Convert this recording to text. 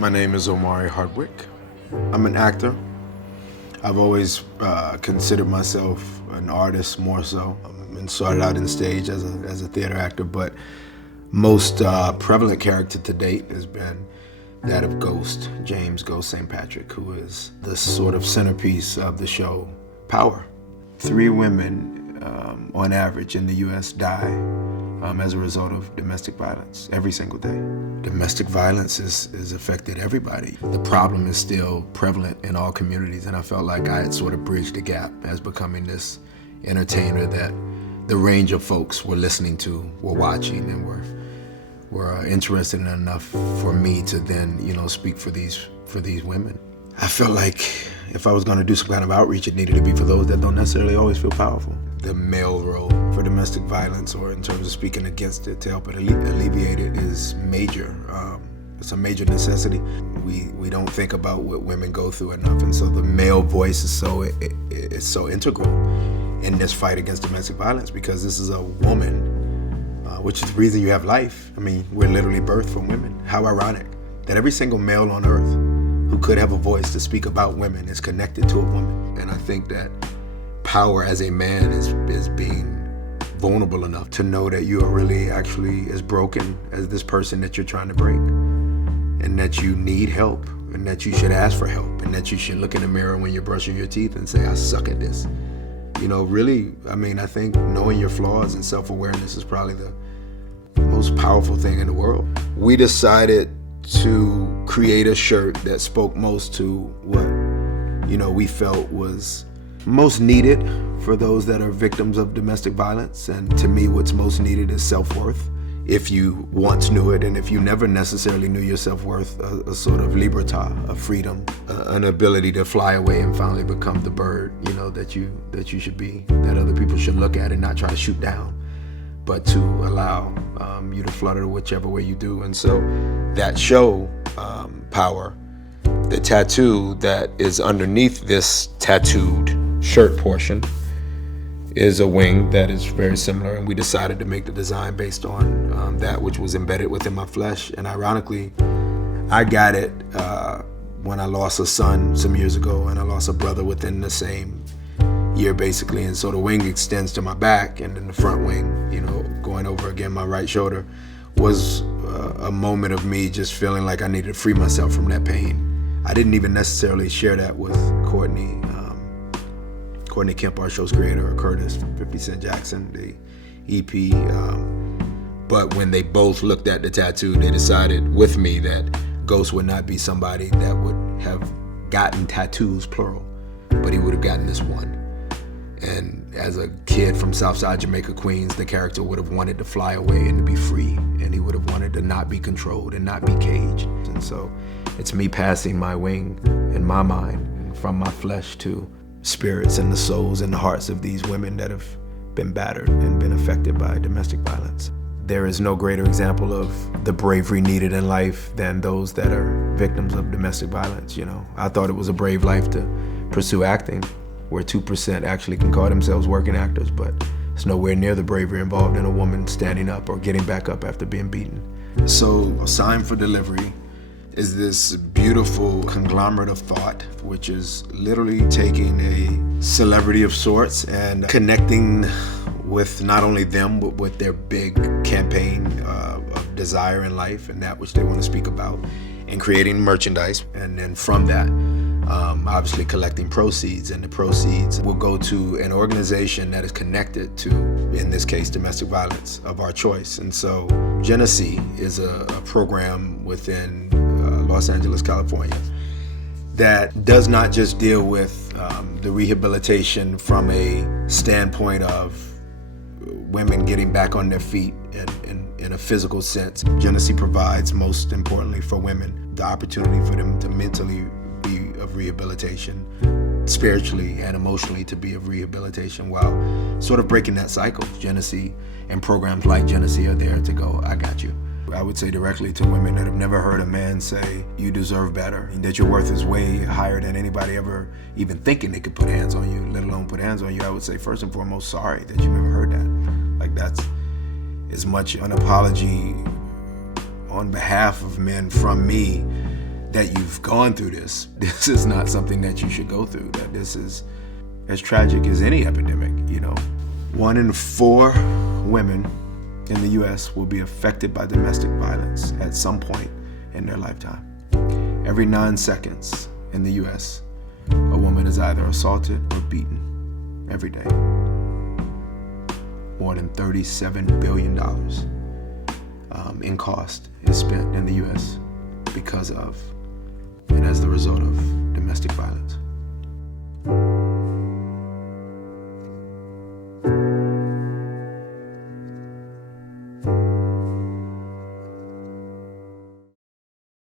My name is Omari Hardwick. I'm an actor. I've always considered myself an artist more so, and started out in stage as a theater actor, but most prevalent character to date has been that of Ghost, James Ghost St. Patrick, who is the sort of centerpiece of the show Power. 3 women on average in the US die as a result of domestic violence every single day. Domestic violence has affected everybody. The problem is still prevalent in all communities, and I felt like I had sort of bridged the gap as becoming this entertainer that the range of folks were listening to, were watching, and were interested in enough for me to then, speak for these women. I felt like if I was going to do some kind of outreach, it needed to be for those that don't necessarily always feel powerful. The male role for domestic violence, or in terms of speaking against it to help it alleviate it, is major. It's a major necessity. We don't think about what women go through enough, and so the male voice is so integral in this fight against domestic violence, because this is a woman, which is the reason you have life. I mean, we're literally birthed from women. How ironic that every single male on earth who could have a voice to speak about women is connected to a woman. And I think that power as a man is being vulnerable enough to know that you are really actually as broken as this person that you're trying to break, and that you need help, and that you should ask for help, and that you should look in the mirror when you're brushing your teeth and say, I suck at this. Really, I think knowing your flaws and self-awareness is probably the most powerful thing in the world. We decided to create a shirt that spoke most to what, we felt was most needed for those that are victims of domestic violence. And to me, what's most needed is self-worth. If you once knew it, and if you never necessarily knew your self-worth, a sort of libertà, a freedom, an ability to fly away and finally become the bird, that you should be, that other people should look at and not try to shoot down, but to allow you to flutter whichever way you do. And so that show, Power, the tattoo that is underneath this tattooed shirt portion is a wing that is very similar, and we decided to make the design based on that which was embedded within my flesh. And ironically, I got it when I lost a son some years ago, and I lost a brother within the same year, basically. And so the wing extends to my back, and then the front wing, going over again my right shoulder, was a moment of me just feeling like I needed to free myself from that pain. I didn't even necessarily share that with Courtney Kemp, our show's creator, or Curtis, 50 Cent Jackson, the EP. But when they both looked at the tattoo, they decided with me that Ghost would not be somebody that would have gotten tattoos, plural, but he would have gotten this one. And as a kid from Southside Jamaica, Queens, the character would have wanted to fly away and to be free, and he would have wanted to not be controlled and not be caged. And so it's me passing my wing in my mind from my flesh to spirits and the souls and the hearts of these women that have been battered and been affected by domestic violence. There is no greater example of the bravery needed in life than those that are victims of domestic violence. I thought it was a brave life to pursue acting, where 2% actually can call themselves working actors, but it's nowhere near the bravery involved in a woman standing up or getting back up after being beaten. So A Sign for Delivery is this beautiful conglomerate of thought, which is literally taking a celebrity of sorts and connecting with not only them, but with their big campaign of desire in life and that which they want to speak about, and creating merchandise. And then from that, obviously collecting proceeds, and the proceeds will go to an organization that is connected to, in this case, domestic violence of our choice. And so Jenesse is a program within Los Angeles, California, that does not just deal with the rehabilitation from a standpoint of women getting back on their feet in a physical sense. Jenesse provides, most importantly for women, the opportunity for them to mentally be of rehabilitation, spiritually and emotionally to be of rehabilitation, while sort of breaking that cycle. Jenesse and programs like Jenesse are there to go, I got you. I would say directly to women that have never heard a man say, you deserve better, and that your worth is way higher than anybody ever even thinking they could put hands on you, let alone put hands on you. I would say, first and foremost, sorry that you've ever heard that. Like, that's as much an apology on behalf of men from me that you've gone through this. This is not something that you should go through. That this is as tragic as any epidemic, 1 in 4 women in the U.S. will be affected by domestic violence at some point in their lifetime. Every 9 seconds in the U.S., a woman is either assaulted or beaten every day. More than $37 billion in cost is spent in the U.S. because of and as the result of domestic violence.